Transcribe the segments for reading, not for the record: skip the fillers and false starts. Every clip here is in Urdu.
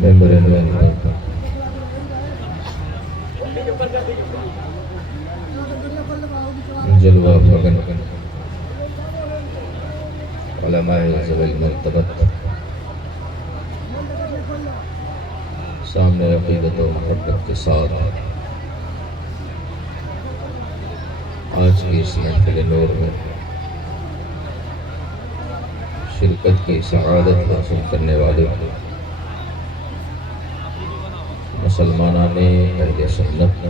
ممبر جلوہ فگن علماء ذوی المرتبت، سامنے عقیدت و محبت کے ساتھ آج کی اس محفل نور میں شرکت کی سعادت حاصل کرنے والے مسلمانان اہل سنت،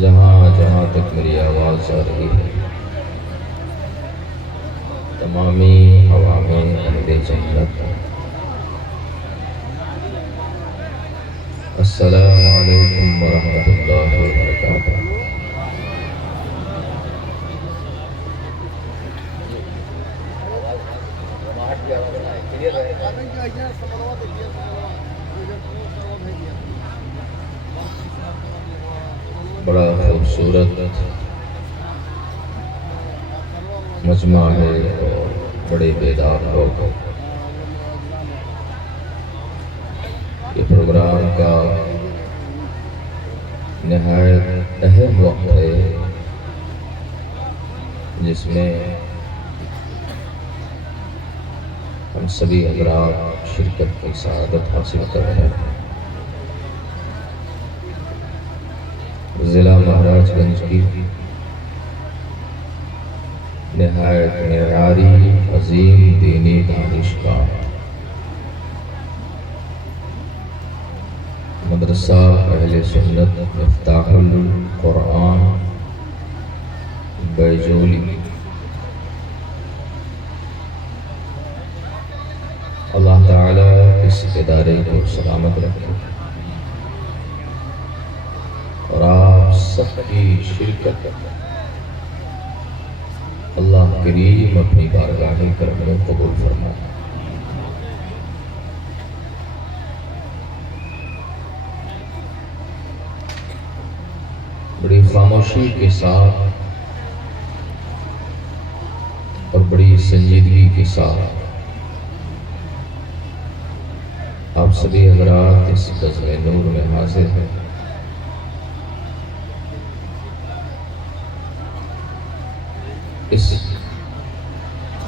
جہاں جہاں تک میری آواز آ رہی ہے، تمامی عوام اہل جنت، السلام علیکم ورحمۃ اللہ وبرکاتہ۔ بڑا خوبصورت مجمع ہے اور بڑے بیدار لوگ ہیں۔ یہ پروگرام کا نہایت اہم وقت ہے جس میں ہم سبھی حضرات شرکت کی سعادت حاصل کر رہے ہیں۔ ضلع مہاراج گنج کی نہایت معیاری عظیم دینی دانشگاہ مدرسہ اہل سنت مفتاح القرآن بیجولی، اللہ تعالیٰ اس ادارے کو سلامت رکھے اور آپ سب کی شرکت اللہ کریم اپنی بارگاہ کرم میں قبول فرمائے۔ بڑی خاموشی کے ساتھ اور بڑی سنجیدگی کے ساتھ آپ سبھی حضرات اس بزم نور میں حاضر ہیں۔ اس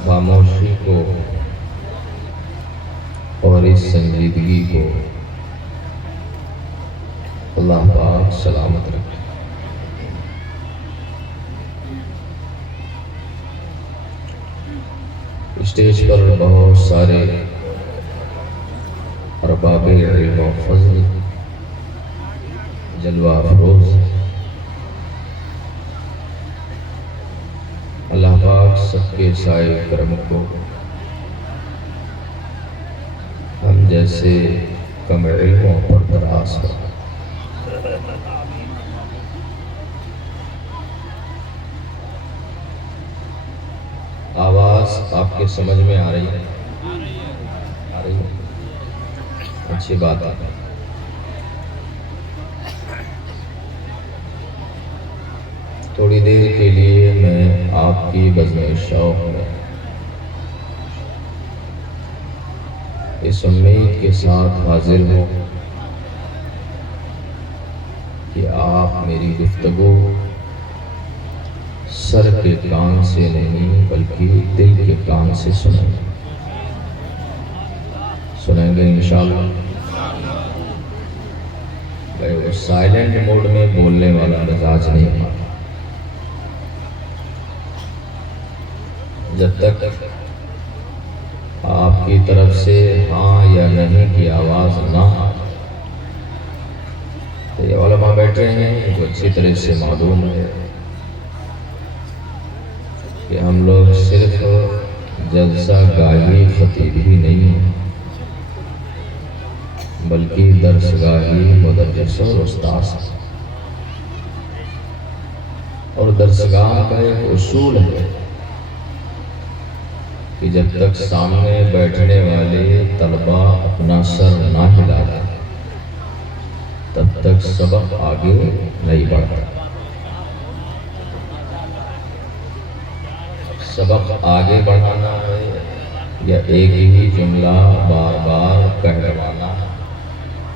خاموشی کو اور اس سنجیدگی کو اللہ پاک سلامت رکھے۔ اسٹیج پر بہت سارے ارباب علم و فضل، جلوہ افروز، اللہ پاک سب کے سائے کرم کو ہم جیسے کم علموں پر دراز ہو۔ آواز آپ کے سمجھ میں آ رہی ہے؟ آ رہی ہے؟ اچھی بات ہے۔ تھوڑی دیر کے لیے میں آپ کی بزم شوق میں اس امید کے ساتھ حاضر ہوں کہ آپ میری گفتگو سر کے کان سے نہیں بلکہ دل کے کان سے سنیں گے انشاءاللہ۔ میں سائلنٹ موڈ میں بولنے والا مزاج نہیں ہوں۔ جب تک آپ کی طرف سے ہاں یا نہیں کی آواز نہ آئے، تو یہ علماء بیٹھے ہیں جو اچھی طرح سے معلوم ہے کہ ہم لوگ صرف جلسہ گاہی خطیب ہی نہیں ہیں بلکہ درس گاہی مدرس اور استاذ ہیں۔ اور درسگاہ کا ایک اصول ہے کہ جب تک سامنے بیٹھنے والے طلبہ اپنا سر نہ ہلا دیں تب تک سبق آگے نہیں بڑھتا۔ سبق آگے بڑھانا ہے یا ایک ہی جملہ بار بار کہلوانا،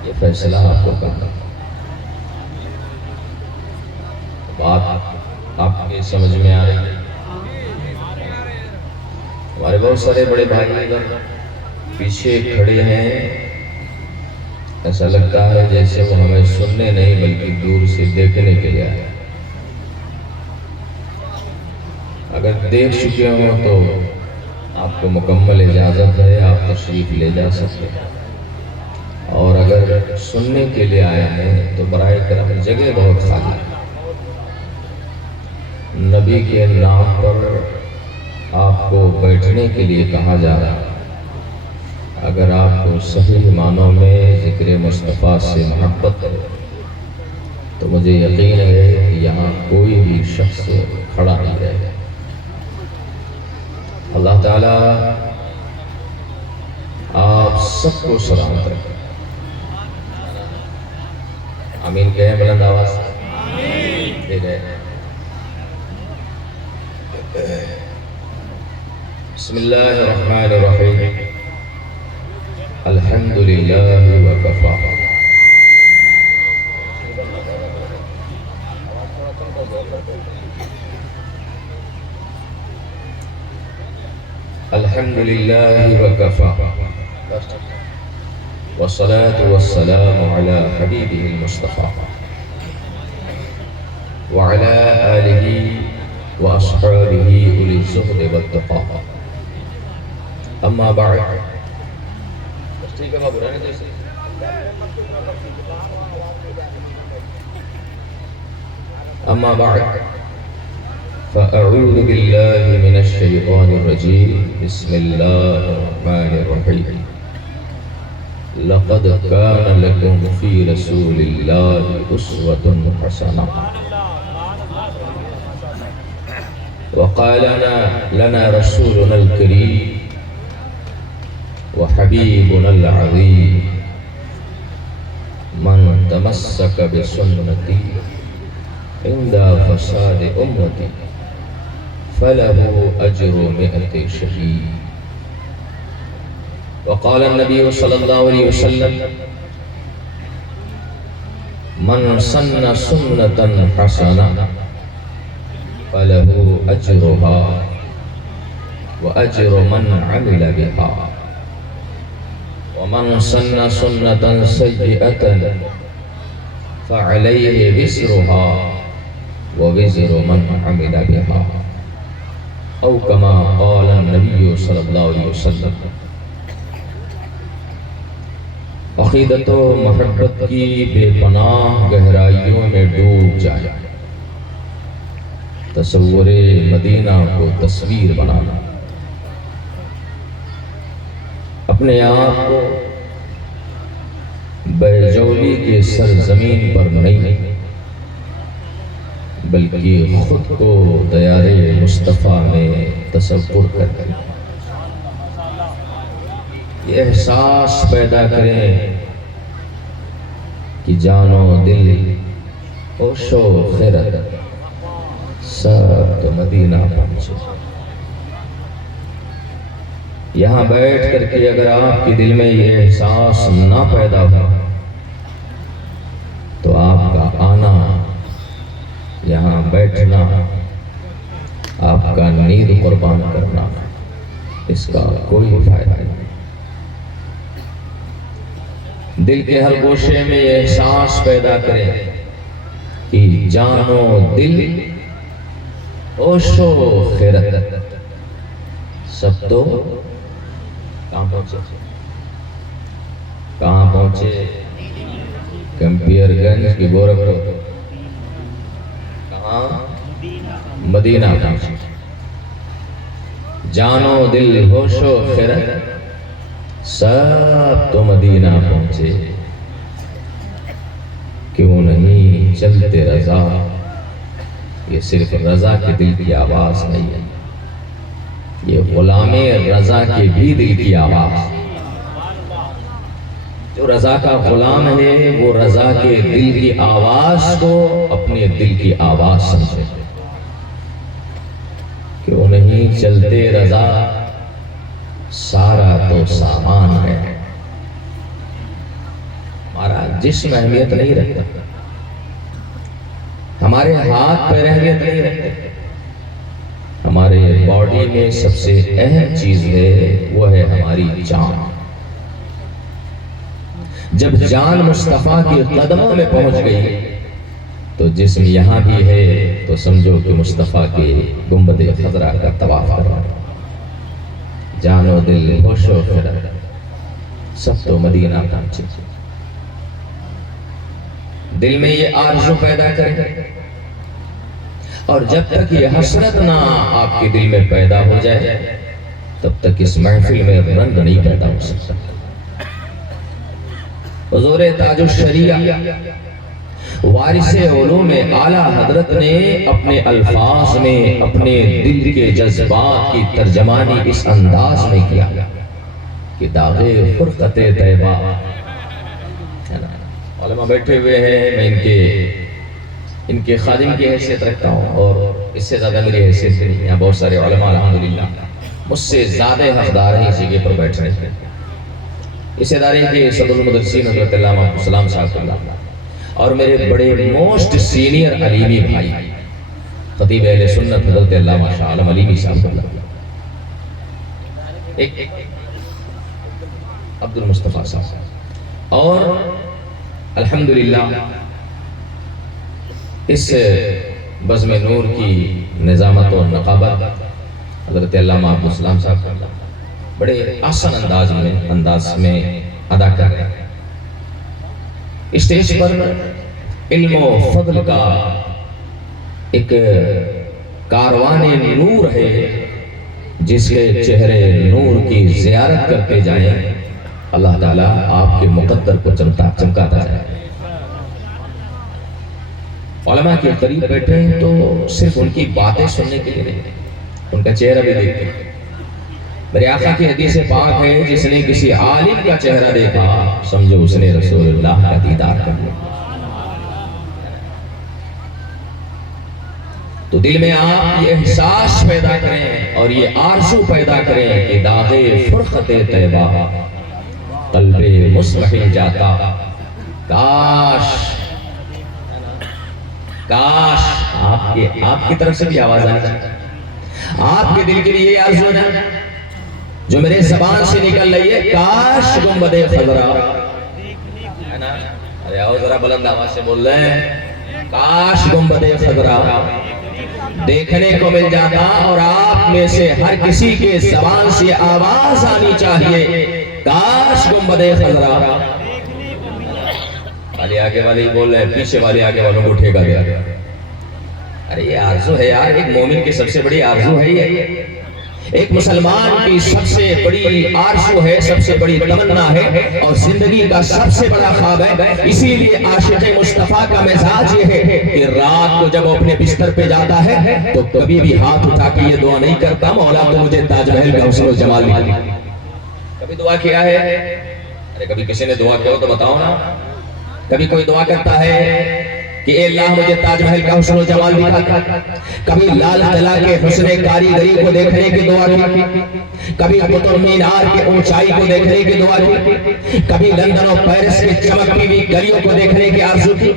یہ فیصلہ آپ کو کرنا۔ بات آپ کے سمجھ میں آ رہی ہے؟ ہمارے بہت سارے بڑے بھائی ادھر پیچھے کھڑے ہیں، ایسا لگتا ہے جیسے وہ ہمیں سننے نہیں بلکہ دور سے دیکھنے کے لیے آئے۔ اگر دیکھ چکے ہوں تو آپ کو مکمل اجازت ہے، آپ تشریف لے جا سکتے ہیں، اور اگر سننے کے لیے آئے ہیں تو برائے کرم جگہ بہت خالی ہے۔ نبی کے نام پر آپ کو بیٹھنے کے لیے کہا جا رہا ہے۔ اگر آپ کو صحیح معنوں میں ذکر مصطفیٰ سے محبت ہے تو مجھے یقین ہے کہ یہاں کوئی بھی شخص کھڑا نہیں رہے گا۔ اللہ تعالیٰ آپ سب کو سلامت رکھے۔ آمین کہیں بلند آواز سے۔ بسم اللہ الرحمن الرحیم۔ الحمدللہ وکفا۔ الحمدللہ وکفا، والصلاة والسلام علی حبیبہ المصطفیٰ وعلی آلہ واصحابہ اولی الزہد والتقیٰ، اما بعد۔ اما بعد فأعوذ باللہ من الشیطان الرجیم، بسم اللہ الرحمن الرحیم۔ لقد كان لكم في رسول الله أسوة حسنة وقال لنا رسولنا الكريم وحبيبنا العظيم من تمسك بسنتي عند فساد أمتي فله أجر 100 شهيد۔ وقال النبي صلى الله عليه وسلم من سن سنة حسنة فله أجرها وأجر من عمل بها، ومن سن سنة سيئة فعليه وزرها ووزر من عمل بها، أو كما قال النبي صلى الله عليه وسلم۔ عقیدت و محبت کی بے پناہ گہرائیوں میں ڈوب جائے، تصور مدینہ کو تصویر بنانا، اپنے آپ کو بیجولی کے سرزمین پر نہیں بلکہ خود کو دیار مصطفیٰ میں تصور کریں، یہ احساس پیدا کریں کہ جان و دل ہوش و خیرت سب تو مدینہ پہنچے۔ یہاں بیٹھ کر کے اگر آپ کے دل میں یہ احساس نہ پیدا ہو تو آپ کا آنا، یہاں بیٹھنا، آپ کا نیند قربان کرنا، اس کا کوئی فائدہ نہیں۔ دل کے ہر گوشے میں یہ احساس پیدا کریں کہ جان و دل ہوش و خیرت سب تو کہاں پہنچے؟ کہاں پہنچے؟ کمپیر گنج کی گورکھپور، کہاں؟ مدینہ پہنچے۔ جان و دل ہوش و خیرت سب تو مدینہ پہنچے، کیوں نہیں چلتے رضا؟ یہ صرف رضا کے دل کی آواز نہیں ہے، یہ غلام رضا کے بھی دل کی آواز۔ جو رضا کا غلام ہے وہ رضا کے دل کی آواز کو اپنے دل کی آواز سمجھے، کیوں نہیں چلتے رضا؟ سارا تو سامان ہے، ہمارا جسم اہمیت نہیں رکھتا، ہمارے ہاتھ پیر اہمیت نہیں رکھتے، ہمارے باڈی میں سب سے اہم چیز ہے وہ ہے ہماری جان۔ جب جان مصطفیٰ کے قدموں میں پہنچ گئی تو جسم یہاں بھی ہے تو سمجھو کہ مصطفیٰ کے گنبد خضرا کا طواف کر رہا ہے۔ جان و دل ہوش و خرد سب تو مدینہ پہنچے، دل میں یہ آرزو پیدا کرے، اور جب تک یہ حسرت نہ آپ کے دل میں پیدا ہو جائے تب تک اس محفل میں رنگ نہیں پیدا ہو سکتا۔ حضور تاج الشریعہ وارث علوم اعلیٰ حضرت نے اپنے الفاظ میں اپنے دل کے جذبات کی ترجمانی اس انداز میں کیا کہ داغ فرقت طیبہ، علماء بیٹھے ہوئے ہیں، میں ان کے خادم کی حیثیت رکھتا ہوں اور اس سے زیادہ میری حیثیت نہیں۔ یہاں بہت سارے علماء الحمدللہ مجھ سے زیادہ حقدار ہیں اس جگہ پر بیٹھنے کے۔ اس ادارے کے صدر المدرسین حضرت علامہ عبدالسلام صاحب اللہ اور میرے بڑے موسٹ سینئر علیمی بھائی خطیب اہل سنت حضرت علامہ شاہ عالم علیمی صاحب اللہ، ایک عبد المصطفیٰ صاحب، اور الحمدللہ اس بزم نور کی نظامت و نقابت حضرت علامہ عبدالسلام صاحب بڑے آسان انداز میں ادا کر رہے ہیں۔ اسٹیج پر علم و فضل کا ایک کاروان نور ہے، جس کے چہرے نور کی زیارت کرتے جائیں اللہ تعالیٰ آپ کے مقدر کو چمکاتا جائے۔ علماء کے قریب بیٹھے ہیں تو صرف ان کی باتیں سننے کے لیے نہیں، ان کا چہرہ بھی دیکھتے ہیں۔ میرے آقا کی حدیث پاک ہے، جس نے کسی عالم کا چہرہ دیکھا سمجھو اس نے رسول اللہ کا دیدار کر لیا۔ تو دل میں آپ یہ احساس پیدا کریں اور یہ آرزو پیدا کریں کہ داغ فرقت طیبہ قلب مصلحل جاتا، کاش آپ کی طرف سے بھی آواز آنی چاہیے، آپ کے دل کے لیے یہ آرزو ہے جو میرے زبان سے نکل رہی ہے، کاش گنبد خضرا، ارے آؤ ذرا بلند آواز سے بول رہے ہیں، کاش گنبد خضرا دیکھنے کو مل جاتا، اور آپ میں سے ہر کسی کے زبان سے آواز آنی چاہیے، کاش گنبد خضرا۔ والے آگے والے بول رہے ہیں، پیچھے والے آگے والوں کو ٹھیکا دیا۔ ارے یہ آرزو ہے یار، ایک مومن کی سب سے بڑی آرزو ہے یہ، ایک مسلمان کی سب سے بڑی آرزو ہے، سب سے بڑی تمنا ہے، اور زندگی کا سب سے بڑا خواب ہے۔ اسی لیے عاشق مصطفیٰ کا مزاج یہ ہے کہ رات کو جب اپنے بستر پہ جاتا ہے تو کبھی بھی ہاتھ اٹھا کے یہ دعا نہیں کرتا مولا تو مجھے تاج محل کا حسن و جمال دکھا۔ کبھی دعا کیا ہے؟ ارے کبھی کسی نے دعا کیا ہو تو بتاؤ نا۔ کبھی کوئی دعا کرتا ہے کہ اے اللہ مجھے تاج محل کا حسن و جمال دکھا؟ کبھی لال قلعہ کے حسن کاریگری کو دیکھنے کی دعا کی؟ کبھی قطب مینار کی اونچائی کو دیکھنے کی دعا کی؟ کبھی لندن اور پیرس کے چمکتی ہوئی گلیوں کو دیکھنے کی آرزو کی؟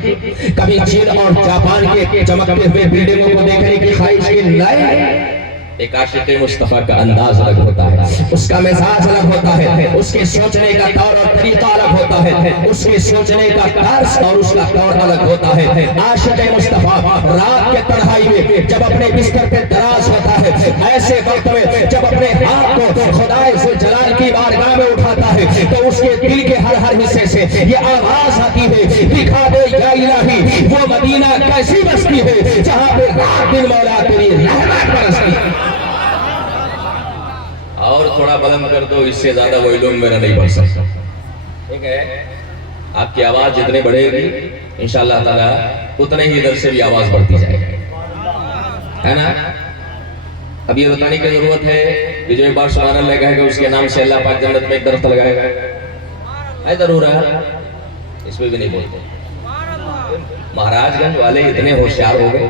کبھی چین اور جاپان کے چمکتے ہوئے بلڈنگوں کو دیکھنے کی خواہش کی؟ نہیں، ایک عاشق مصطفیٰ کا انداز الگ ہوتا ہے، اس کا مزاج الگ ہوتا ہے، اس کے سوچنے کا طور اور طریقہ الگ ہوتا ہے، اس کے سوچنے کا طرز اور اس کا طور الگ ہوتا ہے۔ عاشق مصطفیٰ رات کے تنہائی میں جب اپنے بستر پہ دراز ہوتا ہے، ایسے وقت میں جب اپنے ہاتھ کو خدائے ذوالجلال کی بارگاہ میں اٹھاتا ہے تو اس کے دل کے ہر حصے سے یہ آواز آتی ہے، دکھا دے یا الہی وہ مدینہ کیسی بستی ہے جہاں پہ رات دن مولا تیری رحمت برستی ہے۔ اور تھوڑا بلند کر دو، اس سے زیادہ وہ علوم میرا نہیں بڑھ سکتا۔ ٹھیک ہے، آپ کی آواز جتنے بڑھے گی انشاءاللہ تعالیٰ اتنے ہی ادھر سے بھی آواز بڑھتی جائے گی، ہے نا؟ اب یہ بتانے کی ضرورت ہے کہ جو ایک بار سبحان اللہ کہے گا اس کے نام سے اللہ پاک جنت میں ایک درخت لگائے گا، ہے ضرور ہے، اس پہ بھی نہیں بولتے۔ مہاراج گنج والے اتنے ہوشیار ہو گئے،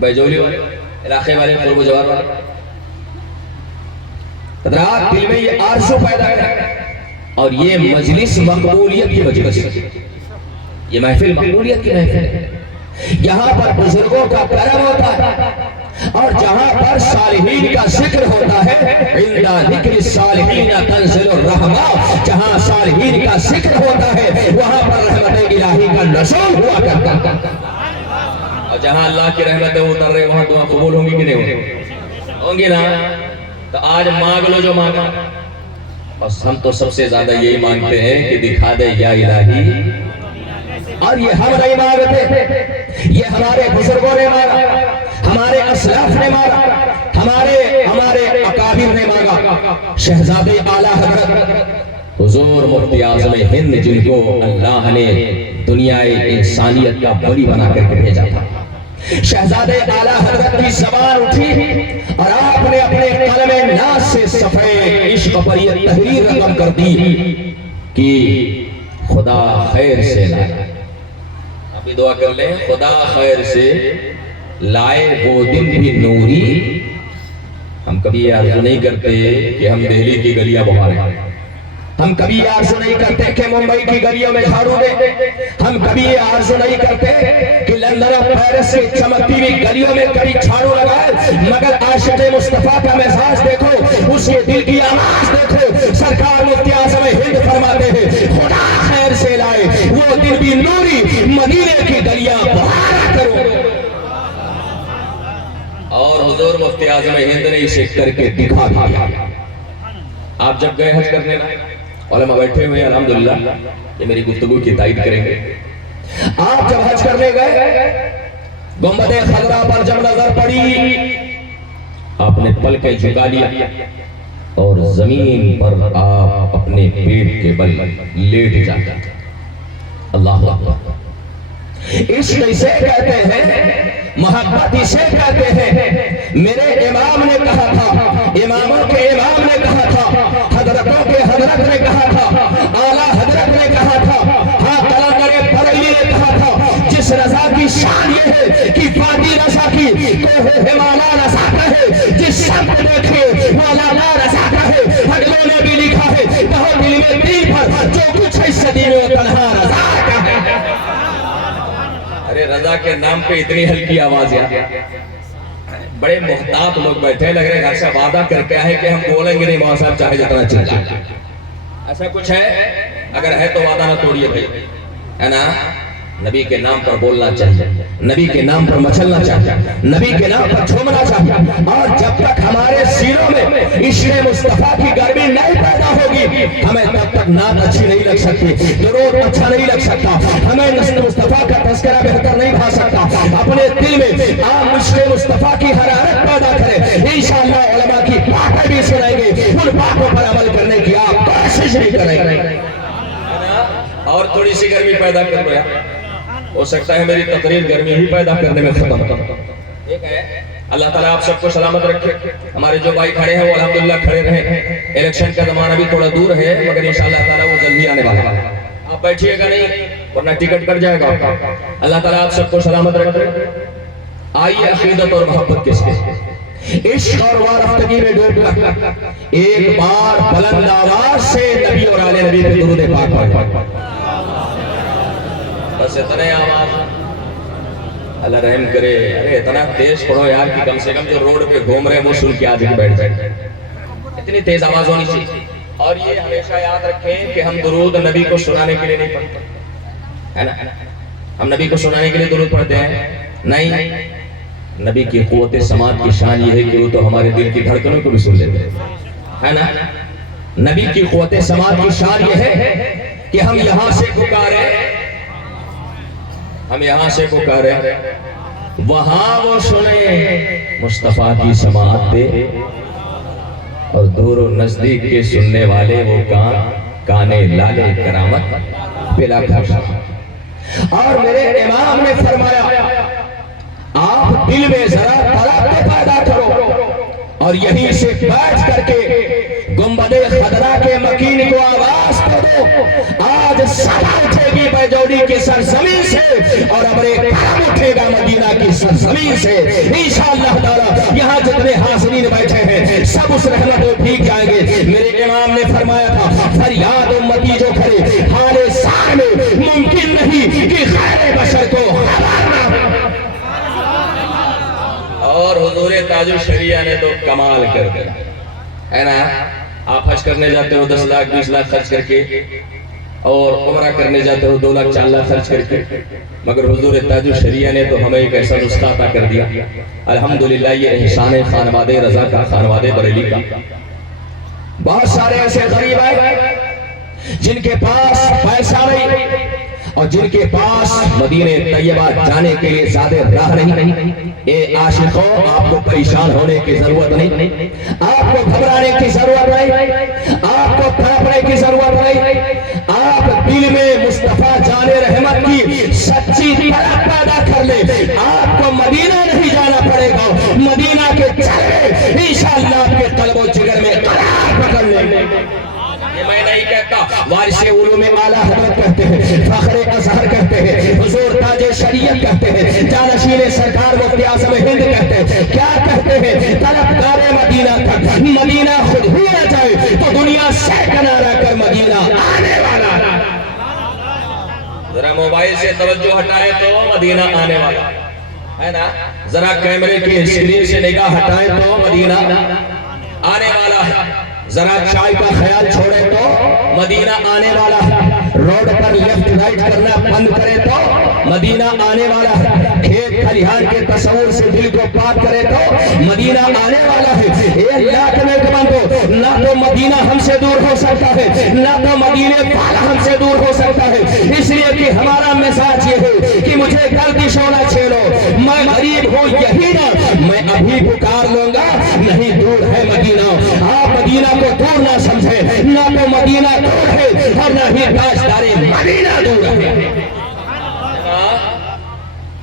بیجولی والے علاقے والے قرب و جوار والے، حضرات دل میں یہ آرزو پیدا کریں، اور یہ مجلس مقبولیت کی مجلس، یہ محفل مقبولیت کی محفل ہے۔ یہاں پر بزرگوں کا کرم ہوتا ہے، اور جہاں پر صالحین کا ذکر ہوتا ہے، عند ذکر الصالحین تنزل الرحمہ، جہاں صالحین کا ذکر ہوتا ہے وہاں پر رحمت الہی کا نزول ہوا کرتا ہے، اور جہاں اللہ کی رحمتیں اتر رہے وہاں دعا قبول ہوں گی کہ نہیں ہوں گی نا؟ تو آج مانگ لو جو مانگا، اور ہم تو سب سے زیادہ یہی مانگتے ہیں کہ دکھا دے یا الہی، اور یہ ہم نہیں مانگتے، یہ ہمارے بزرگوں نے مانگا، ہمارے اسلاف نے مانگا، ہمارے اکابر نے مانگا۔ شہزادے اعلیٰ حضرت حضور مفتی اعظم ہند، جن کو اللہ نے دنیا انسانیت کا ولی بنا کر کے بھیجا تھا، شہزادے اعلیٰ حضرت کی زبان اٹھی اور آپ نے اپنے قلم ناز سے صفحے عشق پر یہ تحریر رقم کر دی کہ خدا خیر سے لائے، ابھی دعا کر لیں، خدا خیر سے لائے وہ دن بھی نوری۔ ہم کبھی یہ آرزو نہیں کرتے کہ ہم دہلی کی گلیاں بہاریں، ہم کبھی یہ آرزو نہیں کرتے کہ ممبئی کی گلیوں میں جھاڑو دیں، ہم کبھی یہ آرزو نہیں کرتے کہ لندن اور پیرس کی چمکتی ہوئی گلیوں میں کبھی جھاڑو لگائے، مگر عاشق مصطفیٰ کا مزاج دیکھو، اس کے دل کی آواز دیکھو، سرکار مفتی اعظم ہند فرماتے ہیں خدا خیر سے لائے وہ دن بھی نوری، مدینے کی گلیاں بہارا کرو۔ اور حضور مفتی اعظم ہند نے اسے کر کے دکھا دیا۔ آپ جب گئے حج کرنے نا، علماء بیٹھے ہوئے ہیں الحمدللہ، یہ میری گفتگو کی تائید کریں گے، آپ جب حج کرنے گئے گنبد خضرا پر جب نظر پڑی، آپ نے پلکیں جھکا لیا اور زمین پر آپ اپنے پیٹ کے بل لیٹ جاتے۔ اللہ اکبر! عشق اسے کہتے ہیں، محبت اسے کہتے ہیں۔ میرے امام نے کہا تھا، اماموں کے امام نے کہا تھا، حضرتوں کے حضرت نے کہا تھا، اعلیٰ حضرت نے کہا تھا، ہاں کلندر بریلی نے کہا تھا، جس رضا کی شان یہ ہے کہ فادی رضا کی کوہ ہمالا رضا کا ہے، جس سمت دیکھے وہ لالا رضا کا ہے۔ اگلوں نے بھی لکھا ہے کہو دل میں دل پر جو کچھ ہے صدی میں وہ تنہا رضا کا ہے۔ ارے رضا کے نام پہ اتنی ہلکی آواز ہے، بڑے محتاط لوگ بیٹھے، لگ رہے گھر سے وعدہ کر کے آئے کہ ہم بولیں گے نہیں، مولانا صاحب چاہے جتنا چلے، ایسا کچھ ہے؟ اگر ہے تو وعدہ نہ توڑیے بھائی، ہے نا؟ نبی کے نام پر بولنا چاہیے، نبی کے نام پر مچلنا چاہیے، نبی کے نام پر جھومنا چاہیے، اور جب تک ہمارے سینوں میں عشق مصطفیٰ کی گرمی نہیں پیدا ہوگی ہمیں تب تک نعت اچھی نہیں لگ سکتی، درود اچھا نہیں لگ سکتا، ہمیں عشق مصطفیٰ کا تذکرہ بہتر نہیں بھا سکتا۔ اپنے دل میں آپ عشق مصطفیٰ کی حرارت پیدا کریں، انشاءاللہ علماء کی باتیں بھی سنیں گے، ان باتوں پر عمل کرنے کی آپ کوشش بھی کریں گے، اور تھوڑی سی گرمی پیدا کر دیا، ہو سکتا ہے میری تقریر گرمی ہی پیدا کرنے میں ختم ہو۔ ٹھیک ہے، اللہ تعالیٰ آپ سب کو سلامت رکھے۔ ہمارے جو بھائی کھڑے ہیں وہ الحمدللہ کھڑے رہیں، الیکشن کا زمانہ بھی تھوڑا دور ہے مگر انشاءاللہ تعالیٰ وہ جلدی آنے والا ہے، آپ بیٹھیے گا نہیں ورنہ ٹکٹ کٹ جائے گا۔ اللہ تعالیٰ آپ سب کو سلامت رکھے۔ آئیے عقیدت اور محبت کے ساتھ عشق اور وارفتگی میں ڈوب کر ایک بار بلند آواز سے نبی اور آل نبی پہ درود پاک پڑھیں۔ بس اتنے آواز، اللہ رحم کرے، ارے اتنا تیز پڑھو یار کہ کم سے کم جو روڈ پہ گھوم رہے ہیں وہ سن کے آج بیٹھ جائے، اتنی تیز آواز ہونی چاہیے۔ اور یہ ہمیشہ یاد رکھیں کہ ہم درود نبی کو سنانے کے لیے نہیں پڑھتے، ہے نا؟ ہم نبی کو سنانے کے لیے درود پڑھتے ہیں نہیں، نبی کی قوت سماعت کی شان یہ ہے کہ وہ تو ہمارے دل کی دھڑکنوں کو بھی سن لیتے ہیں، ہے نا؟ نبی کی قوت سماعت کی شان یہ ہے کہ ہم یہاں سے پکاریں، ہم یہاں سے پکاریں، وہاں وہ سنیں مصطفیٰ کی سماعت پہ، اور دور و نزدیک کے سننے والے وہ کانے لالے کرامت پلا کھوشا۔ اور میرے امام نے فرمایا آپ دل میں ذرا طلب پیدا کرو اور یہیں سے بیٹھ کر کے گنبد خضرا کے مکین کو آواز دے دو، آج صدا اٹھے گی بیجو سعودی کی سرزمین سے اور ابر کرم اٹھے گا مدینہ کی سرزمین سے انشاءاللہ تعالی۔ یہاں جتنے حاضرین بیٹھے ہیں سب اس رحمت میں بھیگ جائیں گے۔ میرے امام نے فرمایا تھا فریاد امتی جو کرے حال سار میں ممکن نہیں کہ خیر بشر کو خبر نہ ہو۔ اور حضور تاج الشریعہ نے تو کمال کر دیا ہے نا۔ آپ حج کرنے جاتے ہو 10 لاکھ 20 لاکھ خرچ کر کے، اور عمرہ کرنے جاتے ہو 2 لاکھ 4 لاکھ خرچ کر کے، مگر حضور تاج الشریعہ نے تو ہمیں ایک ایسا نسخہ عطا کر دیا۔ الحمدللہ یہ احسان خانواد رضا کا، خانواد بریلی کا۔ بہت سارے ایسے غریب آئے جن کے پاس پیسہ نہیں اور جن کے پاس مدینہ طیبہ جانے کے لیے زیادہ راہ نہیں۔ اے عاشقوں، آپ کو پریشان ہونے کی ضرورت نہیں، آپ کو گھبرانے کی ضرورت نہیں، آپ کو تڑپنے کی ضرورت نہیں۔ آپ دل میں مصطفیٰ جان رحمت کی سچی طلب پیدا کر لیں۔ آپ کو مدینہ نہیں جانا پڑے گا، مدینہ کے چلے انشاءاللہ آپ کے قلب و جگر میں قرار پکڑ لیں گے۔ یہ میں نہیں کہتا، وارث علوم اعلیٰ حضرت کہتے ہیں، فخر ازہر کہتے ہیں، حضور تاج شریعت کہتے ہیں، جانشین سرکار مفتی اعظم ہند کہتے ہیں۔ کیا کہتے ہیں؟ طلبگار مدینہ تک مدینہ خود ہی نہ جائے تو دنیا سے کنارہ کر مدینہ آنے والا۔ ذرا موبائل سے توجہ ہٹائے تو مدینہ آنے والا ہے نا، ذرا کیمرے کی اسکرین سے نگاہ ہٹائے تو مدینہ آنے والا ہے، ذرا چائے کا خیال چھوڑے تو مدینہ آنے والا ہے، روڈ پر لیفٹ رائٹ کرنا بند کرے تو مدینہ آنے والا ہے، کھیت کھلیان کے تصور سے دل کو پاک کرے تو مدینہ آنے والا ہے۔ اے اللہ کے نیک بندو، نہ تو مدینہ ہم سے دور ہو سکتا ہے، نہ تو مدینے والا ہم سے دور ہو سکتا ہے، اس لیے کہ ہمارا مزاج یہ ہے کہ مجھے گردشوں نہ چھیڑو، میں غریب ہوں یہی نہ، میں ابھی پکار لوں گا، نہیں دور ہے مدینہ۔ آپ مدینہ کو دور نہ سمجھیں، نہ تو مدینہ دور ہے اور نہ ہی تاجدار مدینہ دور ہے۔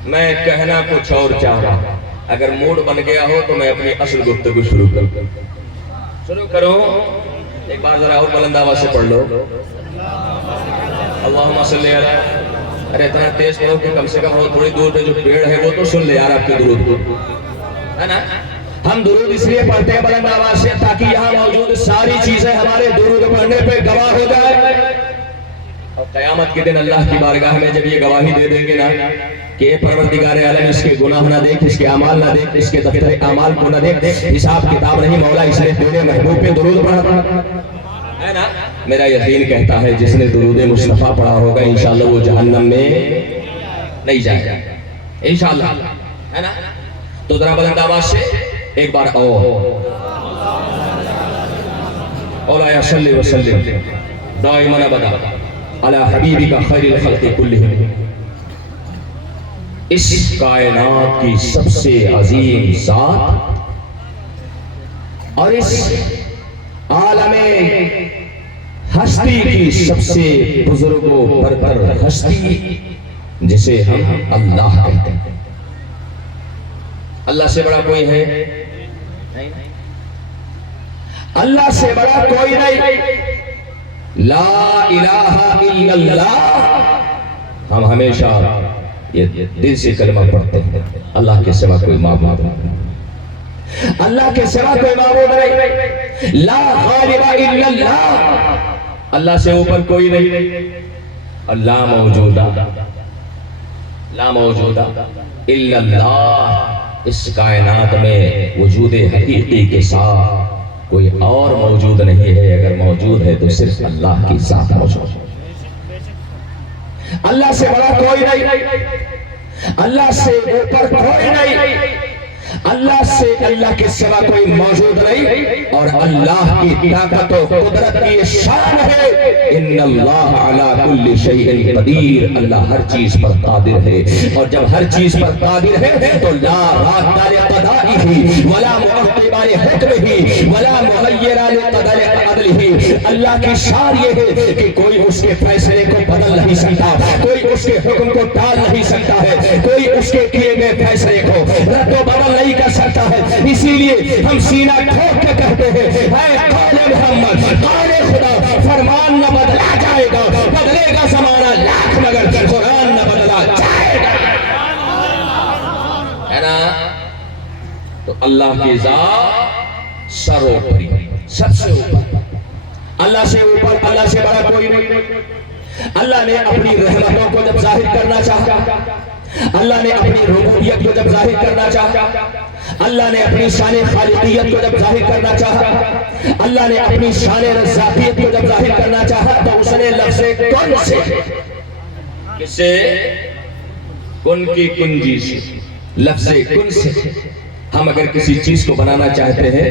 میں کہنا کچھ اور چاہ رہا ہوں، اگر موڈ بن گیا ہو تو میں اپنی اصل گفتگو شروع کروں۔ ایک بار ذرا اور بلند آواز سے پڑھ لو، اللہم صلی علی۔ ارے اتنا تیز پڑھو کہ کم سے کم ہو تھوڑی دور پہ جو پیڑ ہے وہ تو سن لے یار آپ کے درود کو، ہے نا۔ ہم درود اس لیے پڑھتے ہیں بلند آواز سے تاکہ یہاں موجود ساری چیزیں ہمارے درود پڑھنے پہ گواہ ہو جائے، اور قیامت کے دن اللہ کی بارگاہ میں جب یہ گواہی دے دیں گے نا کہ اے پروردگار عالم، اس کے گناہ نہ دیکھ، اس کے اعمال نہ دیکھ، اس کے دفتر اعمال کو نہ دیکھ، حساب کتاب نہیں مولا، اس نے تیرے محبوب پہ درود پڑھا ہے نا۔ میرا یقین کہتا ہے جس نے درود مصطفیٰ پڑھا ہوگا انشاءاللہ وہ جہنم میں نہیں جائے گا انشاءاللہ، ہے نا۔ تو ذرا بلند آواز سے ایک بار اولا صلی وسلم دائما ابدا علی حبیبک خیر الخلق کلہم۔ اس کائنات کی سب سے عظیم ذات اور اس عالم ہستی کی سب سے بزرگ و برتر ہستی جسے ہم اللہ کہتے ہیں، اللہ سے بڑا کوئی ہے؟ اللہ سے بڑا کوئی نہیں، لا الہ الا اللہ۔ ہم ہمیشہ یہ دل سے کلمہ پڑھتے ہیں، اللہ کے سوا کوئی معبود نہیں، اللہ کے سوا کوئی معبود نہیں، لا غالب الا اللہ، اللہ سے اوپر کوئی نہیں، اللہ موجودہ، لا موجودہ الا اللہ۔ اس کائنات میں وجود حقیقی کے ساتھ کوئی اور موجود نہیں ہے، اگر موجود ہے تو صرف اللہ کی ذات موجود ہے۔ اللہ سے بڑا کوئی نہیں، اللہ سے اوپر کوئی نہیں، اللہ سے اللہ کے سوا کوئی موجود نہیں، اور اللہ کی طاقت و قدرت کی شان ہے ان اللہ علی کل شیء قدیر، اللہ ہر چیز پر قادر ہے، اور جب ہر چیز پر قادر ہے تو لا راد لقضائہ ولا معقب لحکمہ ولا مغیر لقدر عدلہ۔ اللہ کی شان یہ ہے کہ کوئی اس کے فیصلے کو بدل نہیں سکتا، کوئی اس کے حکم کو ٹال نہیں سکتا ہے، کوئی اس کے کیے گئے فیصلے کو رد و بدل نہیں کر سکتا ہے۔ اسی لیے ہم سینہ ٹھوک کے کہتے ہیں اے قول محمد قول خدا، فرمان نہ بدلا جائے گا، بدلے گا زمانہ لاکھ مگر اللہ کی ذات سروپری، سب سے اوپر، اللہ سے اوپر، اللہ سے بڑا کوئی نہیں۔ اللہ نے اپنی رحمتوں کو جب ظاہر کرنا چاہا، اللہ نے اپنی ربوبیت کو جب ظاہر کرنا چاہا، اللہ نے اپنی شان خالقیت کو جب ظاہر کرنا چاہا، اللہ نے اپنی شان رزاقیت کو جب ظاہر کرنا چاہا، تو اس نے لفظ کن سے، کس سے؟ کن کی کنجی سے، لفظ کن سے۔ ہم اگر کسی چیز کو بنانا چاہتے ہیں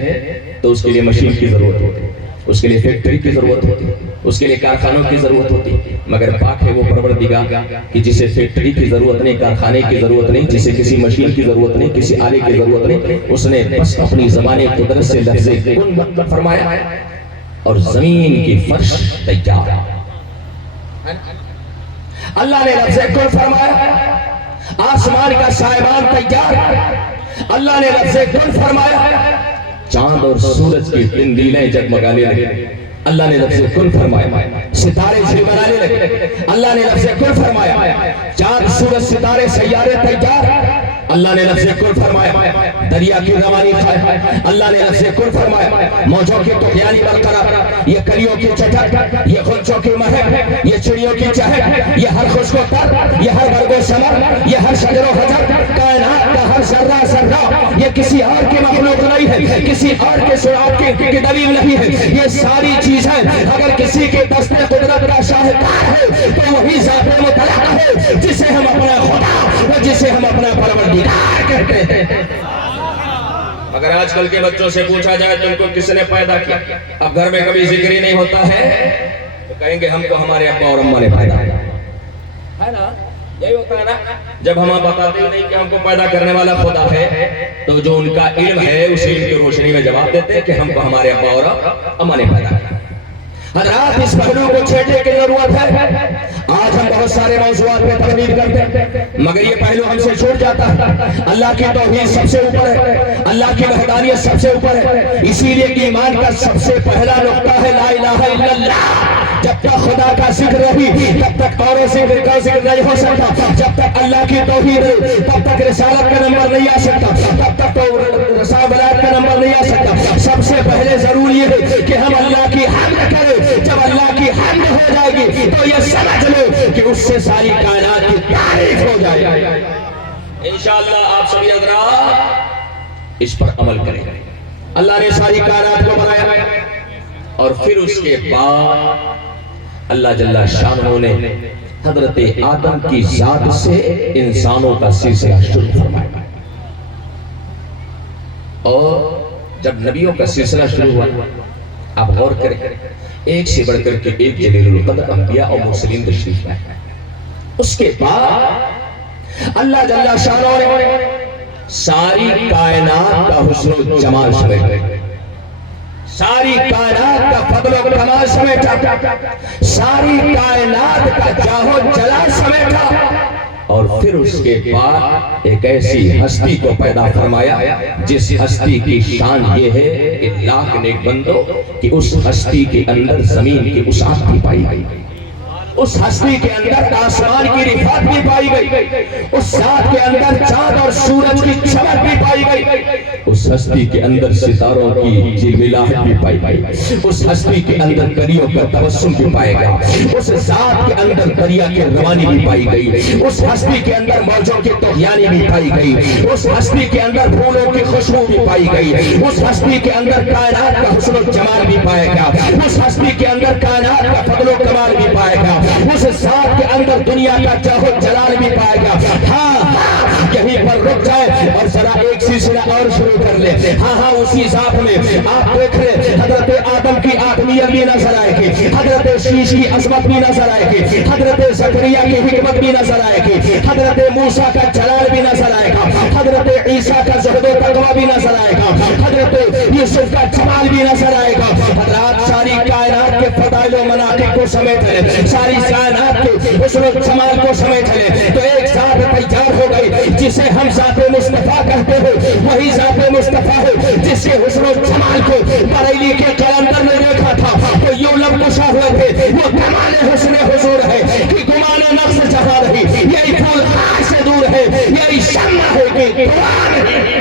تو اس کے لیے مشین کی ضرورت ہوتی ہے، اس کے لیے فیکٹری کی ضرورت ہوتی ہے، اس کے لیے کارخانوں کی ضرورت ہوتی ہے، مگر پاک ہے وہ پروردگار کہ جسے فیکٹری کی ضرورت نہیں، کارخانے کی ضرورت نہیں، جسے کسی مشین کی ضرورت نہیں، کسی آلے کی ضرورت نہیں، اس نے بس اپنی زبان قدرت سے لفظ کن فرمایا اور زمین کی فرش تیار۔ اللہ نے لفظ کن فرمایا، آسمان کا سائبان تیار۔ اللہ نے لفظ کن فرمایا، چاند اور سورج کی تندیلیں جگمگانے لگے۔ اللہ نے لفظ کن فرمایا، ستارے جھلملانے لگے۔ اللہ نے لفظ کن فرمایا، چاند سورج ستارے سیارے تیار۔ اللہ نے لفظ کن فرمایا، دریا کی روانی کھائے۔ اللہ نے لفظ کن فرمایا، موجوں کی طغیانی برقرار، یہ کلیوں کی چٹک، یہ غنچوں کی مہک، یہ چڑیوں کی چہک، یہ ہر خشک و تر، یہ ہر برگ و ثمر، یہ ہر شجر و حجر، کائنات کا ہر ذرہ ذرہ، یہ کسی اور کی مخلوق نہیں ہے، کسی اور کے سراغ کی دلیل نہیں ہے۔ یہ ساری چیزیں اگر کسی کے دست قدرت کا شاہکار ہے تو وہی ذات مطلق ہے جسے ہم اپنا خدا اور جسے ہم اپنا پروردگار کہتے ہیں۔ اگر آج کل کے بچوں سے پوچھا جائے تم کو کس نے پیدا کیا، اب گھر میں کبھی ذکر ہی نہیں ہوتا ہے تو کہیں گے ہم کو ہمارے ابا اور اماں نے پیدا کیا ہے نا، یہی ہوتا ہے نا۔ جب ہم بتاتے ہی نہیں کہ ہم کو پیدا کرنے والا خدا ہے تو جو ان کا علم ہے اس علم کی روشنی میں جواب دیتے ہیں کہ ہم کو ہمارے ابا اور اماں نے پیدا کیا۔ حضرات اس پہلو کو چھیڑنے کی ضرورت ہے۔ آج ہم بہت سارے موضوعات پہ تقریر کرتے ہیں مگر یہ پہلو ہم سے چھوٹ جاتا ہے۔ اللہ کی توحید سب سے اوپر ہے، اللہ کی وحدانیت سب سے اوپر ہے، اسی لیے ایمان کا سب سے پہلا نقطہ ہے لا الہ الا اللہ۔ جب تک خدا کا ذکر رہی تب تک اور ذکر کا ذکر نہیں ہو سکتا، جب تک اللہ کی توحید ہے تب تک رسالت کا نمبر نہیں آ سکتا، تب تک تو رسالت کا نمبر نہیں آ سکتا۔ سب سے پہلے ضروری ہے کہ ہم اللہ کی حمد کریں۔ جب اللہ کی حمد ہو جائے گی تو یہ سمجھ لو کہ اس سے ساری کائنات کی تعریف ہو جائے گی۔ انشاءاللہ آپ سبھی حضرات اس پر عمل کریں۔ اللہ نے ساری کائنات کو بنایا اور پھر اس کے بعد اللہ جل شانہ نے حضرت آدم کی ذات سے انسانوں کا سلسلہ شروع فرمایا، اور جب نبیوں کا سلسلہ شروع ہوا آپ غور کریں، ایک سے بڑھ کر کے ایک جلیل القدر انبیاء اور مرسلین تشریف لائے۔ اس کے بعد اللہ جل شانہ نے ساری کائنات کا حسن و جمال سمیٹا، ساری کائنات کا فضل و کمال سمیٹا، ساری کائنات کا جاہ و جلال سمیٹا، اور پھر اس کے بعد ایک ایسی ہستی کو پیدا فرمایا جس ہستی کی شان یہ ہے کہ لاکھ نیک بندو کہ اس ہستی کے اندر زمین کی وسعت بھی پائی گئی، اس ہستی کے اندر آسمان کی رفعت بھی پائی گئی، اس ذات کے اندر چاند اور سورج کی چمک بھی پائی گئی، اس ہستی کے اندر ستاروں کی جلولاہٹ بھی پائی گئی، اس ہستی کے اندر پریوں کا تبسم بھی پائے گا، اس ذات کے اندر دریا کی روانی بھی پائی گئی، اس ہستی کے اندر موجوں کی طغیانی بھی پائی گئی، اس ہستی کے اندر پھولوں کی خوشبو بھی پائی گئی، اس ہستی کے اندر کائنات کا حسن و جمال بھی پائے گا، اس ہستی کے اندر کائنات کا فضل و کمال بھی پائے گا، اس ذات کے اندر دنیا کا جاہ و جلال بھی پائے گا۔ ہاں یہیں پر رک جائے اور ذرا ایک سلسلہ اور شروع کر لے۔ ہاں اسی ذات میں آپ دیکھ رہے حضرت آدم کی آدمیت بھی نظر آئے گی، حضرت شیش کی عظمت بھی نظر آئے گی، حضرت زکریا کی حکمت بھی نظر آئے گی، حضرت موسیٰ کا جلال بھی نظر آئے گا، حضرت عیسیٰ کا زہد و تقویٰ بھی نظر آئے گا، حضرت یوسف کا جمال بھی نظر آئے گا۔ حضرات ساری کائنات کے فضائل و مناقب کو سمیٹ لیں، ساری کائنات کے حسن و جمال کو سمیٹ لیں تو ایک ذات تیار ہو گئی جسے ہم ذات مصطفیٰ کہتے ہیں، وہی ذات مصطفیٰ ہے جس کے حسن و جمال کو بریلی کے قلندر نے دیکھا تھا تو یوں لب کشا ہوئے تھے، وہ کمال حسن حضور ہے کہ گمان نفس جہاں رہی، یہی پھول خار سے دور ہے، یہی شمع ہے کہ قرآن ہے۔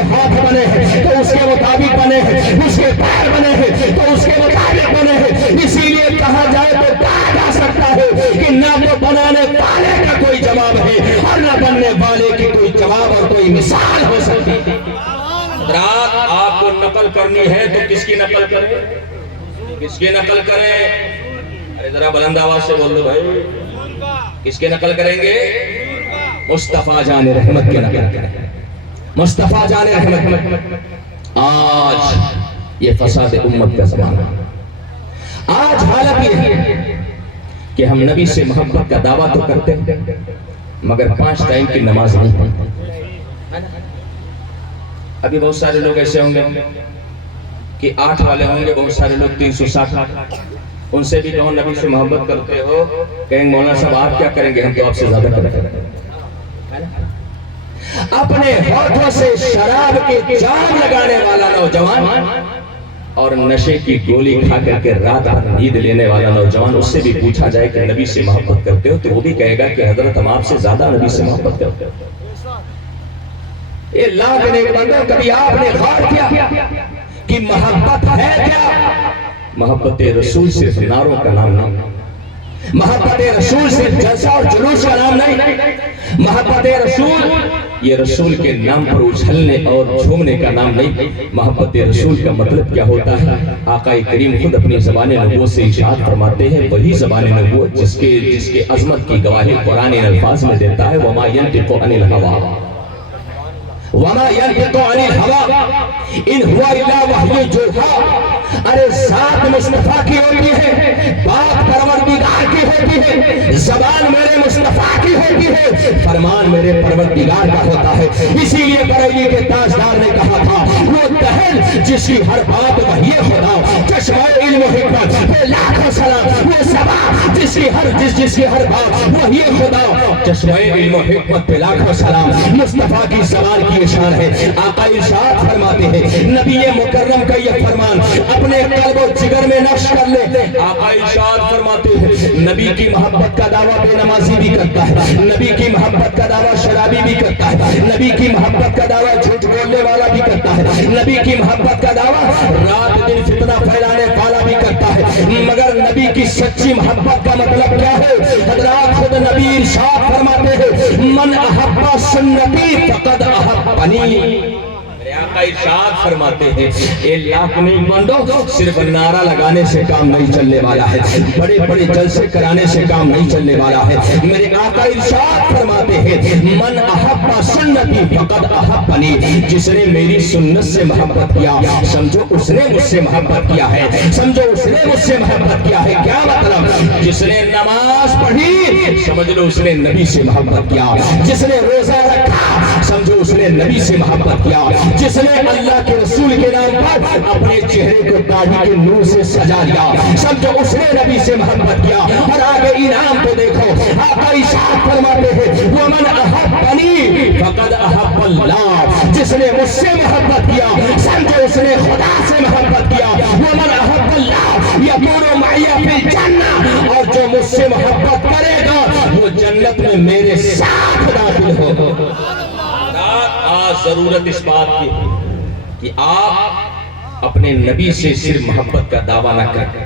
کے ہاتھ بنے ہیں تو اس کے مطابق بنے ہیں، اس کے پیر بنے ہیں تو اس کے مطابق بنے ہیں۔ اسی لیے کہا جائے تو کہا جا سکتا ہے کہ نہ تو بنانے والے کا کوئی جواب ہے اور نہ بننے والے کی کوئی جواب اور کوئی مثال ہو سکتی ہے۔ حضرات آپ کو نقل کرنی ہے تو کس کی نقل کریں؟ کس کی نقل کریں؟ ارے ذرا بلند آواز سے بول دو بھائی، کس کے نقل کریں گے؟ مصطفیٰ جان رحمت کے نقل کریں، مصطفیٰ جان رحمت۔ آج یہ فساد امت کا زمانہ، آج حالت یہ ہے کہ ہم نبی سے محبت کا دعویٰ تو کرتے ہیں مگر 5 ٹائم کی نماز نہیں پڑھتے۔ ابھی بہت سارے لوگ ایسے ہوں گے کہ 8 والے ہوں گے، بہت سارے لوگ 360، ان سے بھی جو نبی سے محبت کرتے ہو کہیں مولانا صاحب آپ کیا کریں گے، ہم تو آپ سے زیادہ کرتے ہیں۔ اپنے ہاتھوں سے شراب کے جام لگانے والا نوجوان اور نشے کی گولی کھا کر کے رات بھر نیند لینے والا نوجوان، اس سے بھی پوچھا جائے کہ نبی سے محبت کرتے ہو تو وہ بھی کہے گا کہ حضرت ہم آپ سے زیادہ نبی سے محبت کرتے ہو۔ یہ لاکھ نیک بندو، کبھی آپ نے غور کیا کہ محبت ہے کیا؟ محبت رسول صرف نعروں کا نام نہیں، محبت رسول صرف جلسہ اور جلوس کا نام نہیں، محبت رسول یہ رسول کے نام پر اچھلنے اور جھومنے کا نام نہیں۔ محبت رسول کا مطلب کیا ہوتا ہے؟ آقا کریم خود اپنی زبان نبوت سے ارشاد فرماتے ہیں، وہی زبان نبوت جس کے عظمت کی گواہی قرآن الفاظ میں دیتا ہے، وما ينطق عن الهوى وما ينطق عن الهوى ان هو الا وحی یوحی۔ ارے ذات مصطفیٰ کی ہوتی ہے، بات پروردگار کی ہوتی ہے، زبان میرے مصطفیٰ کی ہوتی ہے، فرمان میرے پروردگار کا ہوتا ہے۔ اسی لیے بریلی کے تاجدار نے کہا تھا، وہ دہل جس کی ہر بات وحی خدا، چشمہ علم و حکمت پہ لاکھوں سلام، وہ سبا جس کی ہر بات وحی خدا، چشمہ علم و حکمت پہ لاکھوں سلام۔ مصطفیٰ کی زبان کی شان ہے۔ آقا ارشاد فرماتے ہیں، نبی مکرم کا یہ فرمان اپنے قلب و جگر میں نقش کر لے۔ آقا ارشاد فرماتے ہیں، نبی کی محبت کا دعویٰ بے نمازی بھی کرتا ہے، نبی کی محبت کا دعویٰ شرابی بھی کرتا ہے، نبی کی محبت کا دعویٰ جھوٹ بولنے والا بھی کرتا ہے، نبی کی محبت کا دعویٰ رات دن فتنہ پھیلانے والا بھی کرتا ہے، مگر نبی کی سچی محبت کا مطلب کیا ہے؟ حضرات خود نبی ارشاد فرماتے ہیں، من احب سنتی فقد احبنی۔ آقا ارشاد فرماتے ہیں، اے لاکھ نیک بندو، صرف نعرہ لگانے سے کام نہیں چلنے والا ہے، بڑے بڑے جلسے کرانے سے کام نہیں چلنے والا ہے۔ میرے آقا ارشاد فرماتے ہیں، من احب سنتی فقد احبنی، جس نے میری سنت سے محبت کیا سمجھو اس نے مجھ سے محبت کیا ہے، سمجھو اس نے مجھ سے محبت کیا ہے۔ کیا مطلب؟ جس نے نماز پڑھی سمجھ لو اس نے نبی سے محبت کیا، جس نے روزہ رکھا سمجھو اس نے نبی سے محبت کیا، جس نے اللہ کے رسول کے نام پر اپنے چہرے کو داڑھی کے نور سے سجا لیا سمجھو اس نے نبی سے محبت کیا۔ اور آگے انعام تو دیکھو، آقا ارشاد فرماتے ہیں، ومن احبنی فقد احب اللہ، جس نے مجھ سے محبت کیا سمجھو اس نے خدا سے محبت کیا۔ ومن احب اللہ یکون معی فی الجنہ، اور جو مجھ سے محبت کرے گا وہ جنت میں میرے ساتھ داخل ہوگا۔ ضرورت اس بات کی کہ آپ اپنے نبی سے صرف محبت کا دعویٰ نہ کریں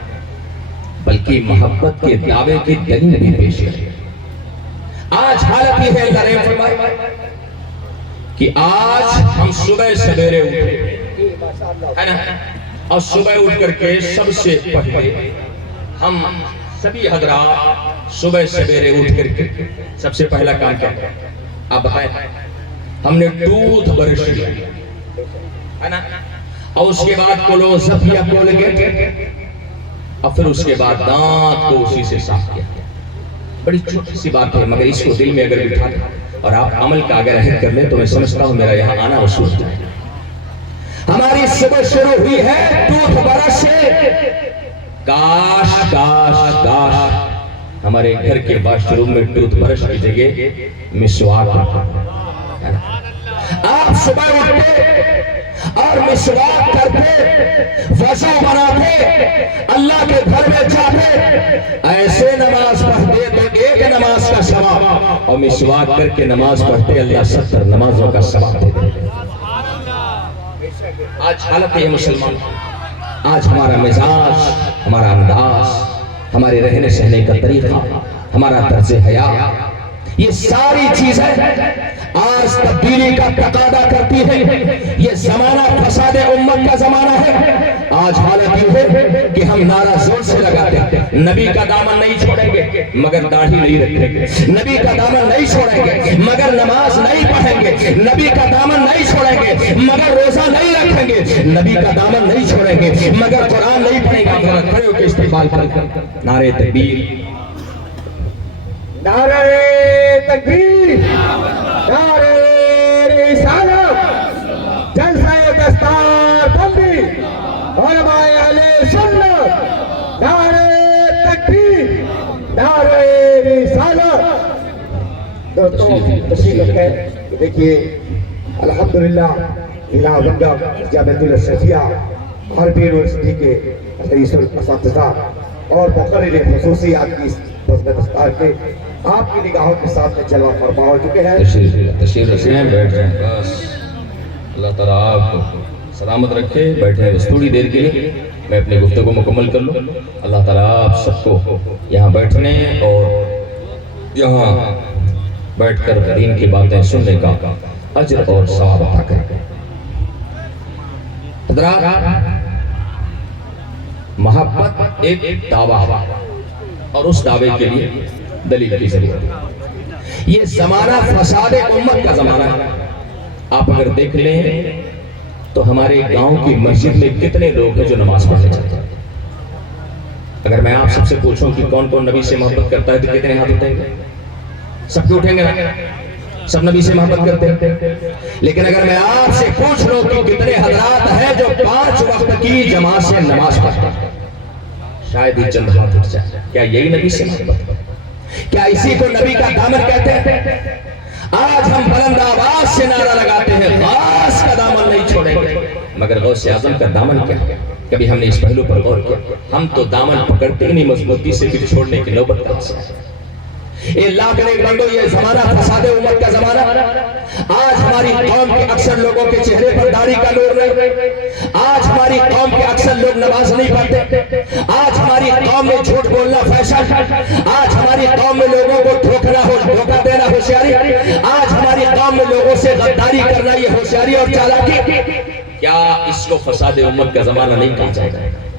بلکہ محبت کے دعوے کی دلیل بھی پیش کریں۔ آج حالت یہ ہے، اللہ رحم فرمائے، کہ آج ہم صبح سویرے اٹھے ہے نا، اور صبح اٹھ کر کے سب سے پہلے ہم سبھی حضرات صبح سویرے اٹھ کر کے سب سے پہلا کام کیا ہے؟ آپ بتائیں۔ ہم نے ٹوتھ برش کیا ہے نا، اور اس کے بعد کولوزفیا کولگیٹ، اور پھر اس کے بعد دانت کو اسی سے صاف کیا۔ بڑی چھوٹی سی بات ہے مگر اس کو دل میں اگر بٹھا اور آپ عمل کا اگر عہد کر لیں تو میں سمجھتا ہوں میرا یہاں آنا وصول جائے۔ ہماری صبح شروع ہوئی ہے ٹوتھ برش سے۔ کاش کاش کاش ہمارے گھر کے واش روم میں ٹوتھ برش کی جگہ مسواک ہوتا۔ آپ صبح اٹھتے اور مسواک کرتے، وضو بناتے، اللہ کے گھر میں جاتے، ایسے نماز پڑھتے تو ایک نماز کا ثواب، اور مسواک کر کے نماز پڑھتے اللہ 70 نمازوں کا ثواب دیتے۔ آج حالت یہ مسلمان، آج ہمارا مزاج، ہمارا انداز، ہمارے رہنے سہنے کا طریقہ، ہمارا طرز حیات، یہ ساری چیزیں آج تبدیلی کا تقاضا کرتی ہے۔ یہ زمانہ فساد امت کا زمانہ ہے۔ آج حالت یہ ہے کہ ہم نعرہ زور سے لگاتے ہیں، نبی کا دامن نہیں چھوڑیں گے مگر داڑھی نہیں رکھیں گے، نبی کا دامن نہیں چھوڑیں گے مگر نماز نہیں پڑھیں گے، نبی کا دامن نہیں چھوڑیں گے مگر روزہ نہیں رکھیں گے، نبی کا دامن نہیں چھوڑیں گے مگر قرآن نہیں پڑھیں گے۔ کھڑے ہو کے استقبال کریں، نعرہ تکبیر، نعرہ تکبیر، نعرہ رسالت، جلسہ دستار بندی، علماء اہل سنت، نعرہ تکبیر، نعرہ رسالت۔ دوستوں تشریف رکھیں۔ دیکھیے الحمدللہ ضلع گنگا جامعۃ الاشرفیہ عربی یونیورسٹی کے رئیس الاساتذہ اور مقرر خصوصی آپ کی بزم دستار کے آپ کی نگاہوں کے ساتھ میں جلوہ فرما ہو چکے ہیں۔ تشریف رکھیں، بیٹھ جائیں، بس اللہ تعالیٰ آپ کو سلامت رکھے۔ بیٹھے بس تھوڑی دیر کے لیے میں اپنی گفتگو مکمل کر لوں۔ اللہ تعالیٰ آپ سب کو یہاں بیٹھنے اور یہاں بیٹھ کر دین کی باتیں سننے کا اجر اور ثواب عطا کرے۔ حضرات، محبت ایک دعویٰ ہے اور اس دعوے کے لیے دلیل کی ضرورت ہے۔ یہ زمانہ فساد امت کا زمانہ ہے۔ آپ اگر دیکھ لیں تو ہمارے گاؤں کی مسجد میں کتنے لوگ ہیں جو نماز پڑھنے چاہتے ہیں؟ اگر میں آپ سب سے پوچھوں کہ کون کون نبی سے محبت کرتا ہے تو کتنے ہاتھ اٹھیں گے؟ سب کے اٹھیں گے نا؟ سب نبی سے محبت کرتے ہیں۔ لیکن اگر میں آپ سے پوچھ لوں کہ کتنے حضرات ہیں جو 5 وقت کی جماعت سے نماز پڑھتے ہیں؟ شاید ہی چند ہاتھ اٹھ جائے۔ کیا یہی نبی سے محبت ہے؟ کیا اسی کو نبی کا دامن کہتے ہیں؟ آج ہم بلند آواز سے نعرہ لگاتے ہیں غوث کا دامن نہیں چھوڑیں گے، مگر غوث اعظم کا دامن کیا ہے؟ کبھی ہم نے اس پہلو پر غور کیا؟ ہم تو دامن پکڑتے ہی نہیں، مضبوطی سے پھر چھوڑنے کی نوبت کہاں سے ہے؟ اے اللہ کے نیک بندو، یہ زمانہ فساد امت کا زمانہ۔ آج ہماری قوم کے اکثر لوگوں کے چہرے پر داڑھی کا نور نہیں، آج ہماری قوم کے اکثر لوگ نماز نہیں پڑھتے، آج ہماری قوم میں جھوٹ بولنا فیشن، آج ہماری قوم میں لوگوں کو دھوکہ دینا ہوشیاری، آج ہماری قوم میں لوگوں سے غداری کرنا یہ ہوشیاری اور چالاکی۔ کیا اس کو فساد امت کا زمانہ نہیں کہا جائے گا؟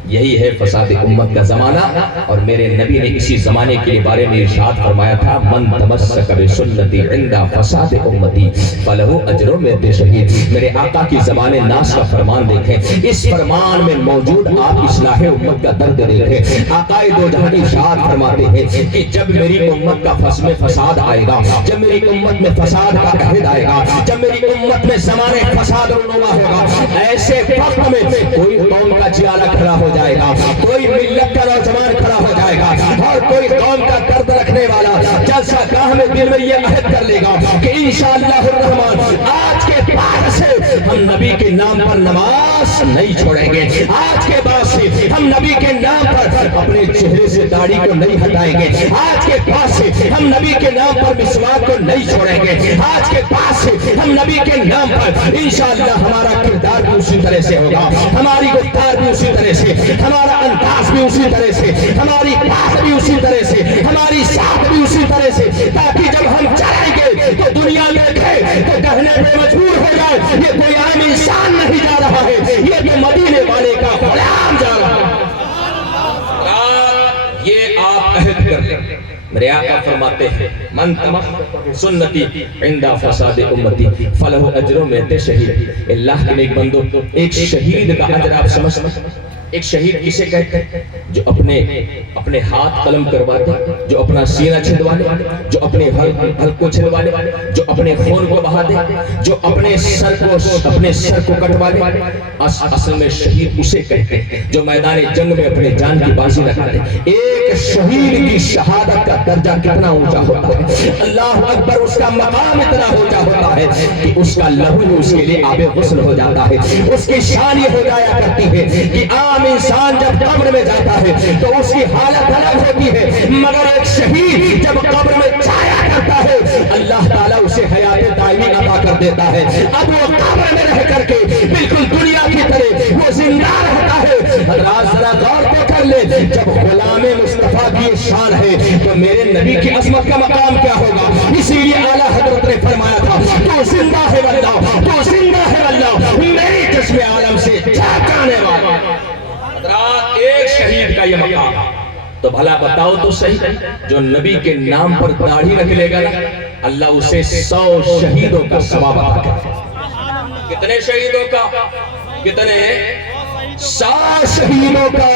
یہی ہے فساد امت کا زمانہ۔ اور میرے نبی نے اسی زمانے کے بارے میں ارشاد فرمایا تھا، من تمسک بسنتی عند فساد امتی فلہ اجر مثل شہید۔ میرے آقا کی زبان ناز کا فرمان دیکھیں، اس فرمان میں موجود آپ اصلاح امت کا درد دیکھیں۔ آقا دو جہاں ارشاد فرماتے ہیں کہ جب میری امت کا میں فساد آئے گا، جب میری امت میں فساد کا عہد آئے گا، جب میری امت میں زمانے فساد رونما ہوگا، ایسے وقت میں کوئی قوم کا جیالہ کھڑا ہو جائے گا، کوئی ملت کا نوجوان کھڑا ہو جائے گا، اور کوئی قوم کا درد رکھنے والا جلسہ گاہ میں دل میں یہ عہد کر لے گا کہ انشاءاللہ الرحمن آج کے بعد سے ہم نبی کے نام پر نماز نہیں چھوڑیں گے، آج کے بعد سے ہم نبی کے نام پر اپنے چہرے سے داڑھی کو نہیں ہٹائیں گے، آج کے بعد سے ہم نبی کے نام پر مسواک کو نہیں چھوڑیں گے، آج کے بعد سے ہم نبی کے نام پر انشاءاللہ ہمارا کردار بھی اسی طرح سے ہوگا، ہماری گفتار بھی اسی طرح سے، ہمارا انداز بھی اسی طرح سے، ہماری بات بھی اسی طرح سے، ہماری ساتھ بھی اسی طرح سے، تاکہ جب ہم چلیں گے تو دنیا دیکھے تو کہنے پہ مجبور ہو جائے یہ کوئی عام انسان نہیں جا رہا ہے، یہ تو مدینے والے کا غلام جا رہا ہے۔ یہ آپ عہد کر لیں۔ میرے آقا فرماتے ہیں من تمسک سنتی عند فساد امتی فلہ اجر مثل شہید۔ اللہ کے نیک بندو، ایک شہید کا اجر آپ سمجھتے ہیں؟ ایک شہید کسے کہتے ہیں؟ جو اپنے ہاتھ قلم کروا دے، جو اپنا سینہ چھدوا دے، جو اپنے حلق کو چھدوا دے، جو اپنے خون کو بہا دے، جو اپنے سر کو کٹوا دے۔ اصل میں شہید اسے کہتے ہیں جو میدان جنگ میں اپنے جان کی بازی لگا دے۔ ایک شہید کی شہادت کا درجہ کتنا اونچا ہوتا ہے، اللہ اکبر، اس کا مقام اتنا اونچا ہوتا ہے کہ اس کا لہو اس کے لیے آب غسل ہو جاتا ہے۔ اس کی شان یہ ہو جایا کرتی ہے کہ عام انسان جب قبر میں جاتا ہے تو اس کی حالت الگ ہوتی ہے، مگر ایک شہید جب قبر میں جایا کرتا ہے اللہ تعالیٰ اسے حیات دائمی عطا کر دیتا ہے۔ اب وہ قبر میں رہ کر کے بالکل دنیا کی طرح شان ہے تو میرے نبی کی عظمت کا مقام کیا ہوگا؟ اسی لیے اعلیٰ حضرت نے فرمایا تھا تو زندہ ہے واللہ، تو زندہ ہے واللہ، میری چشم عالم سے جانے والا۔ حضرات ایک شہید کا یہ مقام، تو بھلا بتاؤ تو صحیح، جو نبی کے نام پر داڑھی رکھ لے گا نا، اللہ اسے 100 شہیدوں کا ثواب عطا کرے۔ کتنے شہیدوں کا؟ کتنے؟ 100 شہیدوں کا۔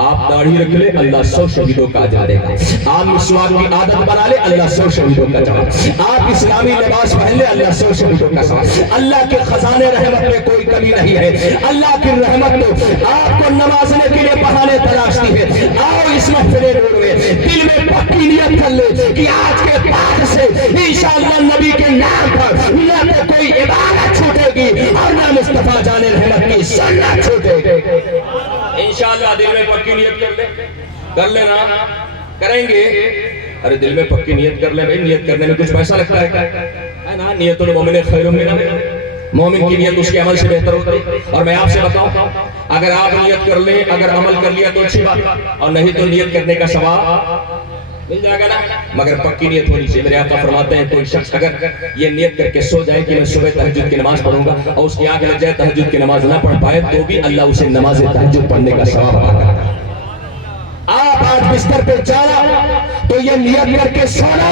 آپ داڑھی رکھ لے، اللہ 100 شہیدوں کا اجر دے گا۔ آپ مسواک کی عادت بنا لے، اللہ 100 شہیدوں کا جواب۔ آپ اسلامی لباس پہن لے، اللہ 100 شہیدوں کا ثواب۔ اللہ کے خزانے رحمت میں کوئی کمی نہیں ہے۔ اللہ کی رحمت تو آپ کو نوازنے کے لیے بہانے تراشتی ہے۔ آؤ اس محفل نور میں دل میں پکی نیت کر لے کہ آج کے بعد سے انشاءاللہ نبی کے نام پر نہ تو کوئی عبادت چھوٹے گی اور نہ مصطفیٰ جان رحمت کی سنت چھوٹے گی۔ انشاءاللہ دل میں پکی نیت کر لینا، کریں گے۔ ارے دل میں پکی نیت کر لیں بھائی، نیت کرنے میں کچھ پیسہ لگتا ہے نا؟ نیت المومن خیر من مومن کی نیت اس کے عمل سے بہتر ہوتی ہے۔ اور میں آپ سے بتاؤں، اگر آپ نیت کر لیں، اگر عمل کر لیا تو اچھی بات، اور نہیں تو نیت کرنے کا ثواب مل جائے گا نا، مگر پکی نیت ہونی چاہیے۔ میرے آقا فرماتے ہیں کوئی شخص اگر یہ نیت کر کے سو جائے کہ میں صبح تہجد کی نماز پڑھوں گا اور اس کی آنکھ لگ جائے تہجد کی نماز نہ پڑھ پائے تو بھی اللہ اسے نماز تہجد پڑھنے کا ثواب عطا کرتا ہے۔ آپ آج بستر پہ جانا تو یہ نیت کر کے سونا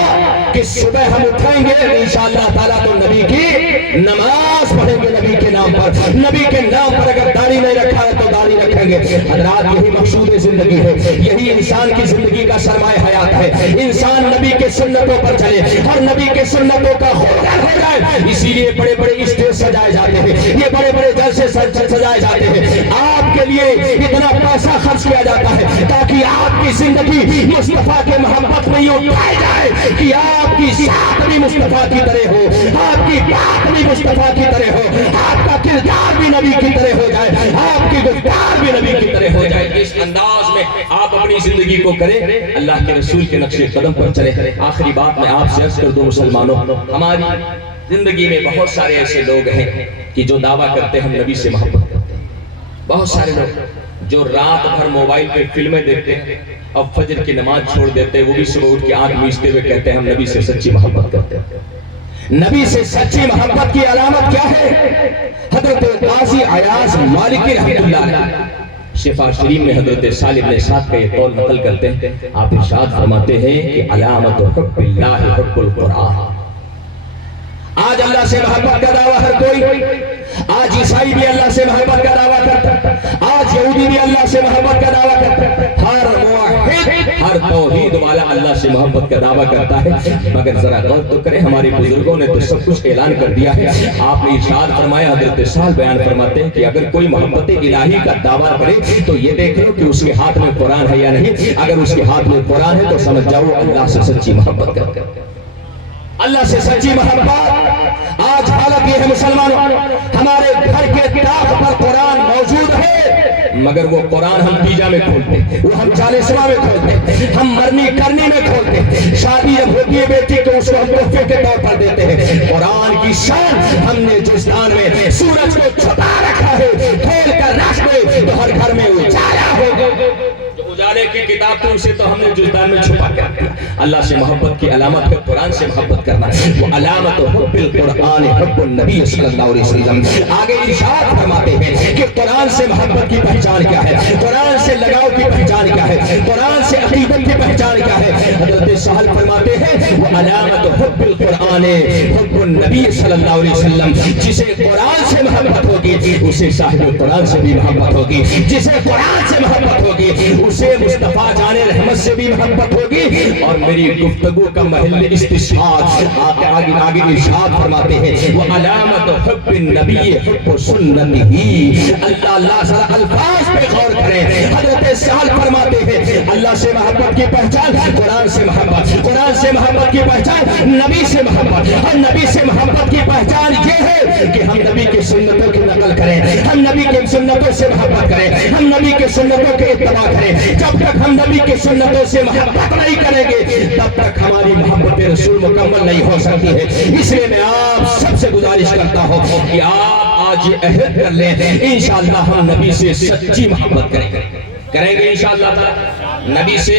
کہ صبح ہم اٹھیں گے انشاءاللہ تعالیٰ تو نبی کی نماز پڑھیں گے نبی کے نام پر۔ نبی کے نام پر اگر داڑھی نہیں رکھا ہے تو داڑھی رکھیں گے۔ حضرات یہی مقصود زندگی ہے، یہی انسان کی زندگی کا سرمایہ حیات ہے۔ انسان نبی کے سنتوں پر چلے اور نبی کے سنتوں کا خودگر ہو جائے۔ اسی لیے بڑے بڑے اسٹیج سجائے جاتے ہیں، یہ بڑے بڑے جلسے سجائے جاتے ہیں۔ آپ کے لیے اتنا پیسہ خرچ کیا جاتا ہے تاکہ آپ کی زندگی مصطفیٰ کے محبت میں یوں اٹھائی جائے کہ آپ کی ذات بھی مصطفیٰ کی طرح ہو، آپ کی بات بھی مصطفیٰ کی طرح ہو، آپ کا کردار بھی نبی کی طرح ہو جائے، آپ کی گفتار بھی نبی کی طرح ہو جائے۔ اس انداز میں آپ اپنی زندگی کو کریں، اللہ کے رسول کے نقش قدم پر چلیں۔ آخری بات میں آپ سے عرض کر دوں مسلمانوں، ہماری زندگی میں بہت سارے ایسے لوگ ہیں کہ جو دعویٰ کرتے ہیں ہم نبی سے محبت کرتے ہیں۔ بہت سارے لوگ جو رات بھر موبائل پہ فلمیں دیکھتے ہیں اور فجر کی نماز چھوڑ دیتے ہیں، وہ بھی صبح اٹھ کے آنکھ میچتے ہوئے کہتے ہیں ہم نبی سے سچی محبت کرتے ہیں۔ نبی سے سچی محبت کی علامت کیا ہے؟ حضرت قاضی عیاض مالکی رحمۃ اللہ علیہ شفا شریف میں حضرت سالم بن سعد کا یہ قول نقل کرتے ہیں۔ آپ ارشاد فرماتے ہیں کہ علامت حب اللہ حب القرآن۔ آج اللہ سے محبت کا دعویٰ ہر کوئی، آج عیسائی بھی اللہ سے محبت کا دعویٰ کرتا ہے، آج یہودی بھی اللہ سے محبت کا دعویٰ کرتا ہے، ہر موحد ہر توحید والا اللہ سے محبت کا دعویٰ کرتا ہے۔ مگر ذرا غور تو کریں، ہمارے بزرگوں نے تو سب کچھ اعلان کر دیا ہے۔ آپ نے ارشاد فرمایا، حضرت سال بیان فرماتے ہیں کہ اگر کوئی محبت الہی کا دعویٰ کرے تو یہ دیکھ لو کہ اس کے ہاتھ میں قرآن ہے یا نہیں۔ اگر اس کے ہاتھ میں قرآن ہے تو سمجھ جاؤ اللہ سے سچی محبت کرتے ہیں، اللہ سے سچی محبت۔ آج حالت یہ ہے مسلمانوں، ہمارے گھر کے طاق پر قرآن موجود ہے مگر وہ قرآن ہم تیجا میں کھولتے ہیں، وہ ہم چالیسواں میں کھولتے ہیں، ہم مرنی کرنی میں کھولتے ہیں، شادی جب ہوتی ہے بیٹی تو اس کو ہم تحفے کے طور پر دیتے ہیں۔ قرآن کی شان ہم نے جزدان میں سورج کو چھپا رکھا ہے، کھول کر رکھ دے تو ہر گھر میں اجالا ہوگا۔ اجالے کی کتاب تو اسے تو ہم نے جزدان میں چھپا کر دیا۔ اللہ سے محبت کی علامت ہے قرآن سے محبت کرنا، وہ علامت حب القرآن حب النبی صلی اللہ علیہ وسلم۔ آگے ارشاد فرماتے ہیں کہ قرآن سے محبت کی پہچان کیا ہے، قرآن سے لگاؤ کی پہچان کیا ہے، قرآن سے عقیدت کی پہچان کیا ہے۔ حضرت سہل فرماتے ہیں وہ علامت حب القرآن حب النبی صلی اللہ علیہ وسلم۔ جسے قرآن سے محبت ہوگی اسے صاحب قرآن سے بھی محبت ہوگی، جسے قرآن سے محبت ہوگی اسے مصطفیٰ جان رحمت سے بھی محبت ہوگی۔ اور میری گفتگو کا محل استشہاد آگے ارشاد فرماتے ہیں وہ علامت حب النبی حب سنتہ۔ اللہ ذرا الفاظ پہ غور کریں۔ حضرت سال فرماتے ہیں اللہ سے محبت کی پہچان قرآن سے محبت، قرآن سے محبت کی پہچان نبی سے محبت، اور نبی سے محبت کی پہچان یہ ہے کہ ہم نبی کی سنتوں کی نقل کریں، ہم نبی کی سنتوں سے محبت کریں، ہم نبی کی سنتوں کے اتباع کریں۔ جب تک ہم نبی کی سنتوں سے محبت نہیں کریں گے تب تک ہماری محبت رسول مکمل نہیں ہو سکتی ہے۔ اس لیے میں آپ سب سے گزارش کرتا ہوں کہ آپ آج یہ عہد کر لیں انشاءاللہ ہم نبی سے سچی محبت کریں گے انشاءاللہ تعالی، نبی سے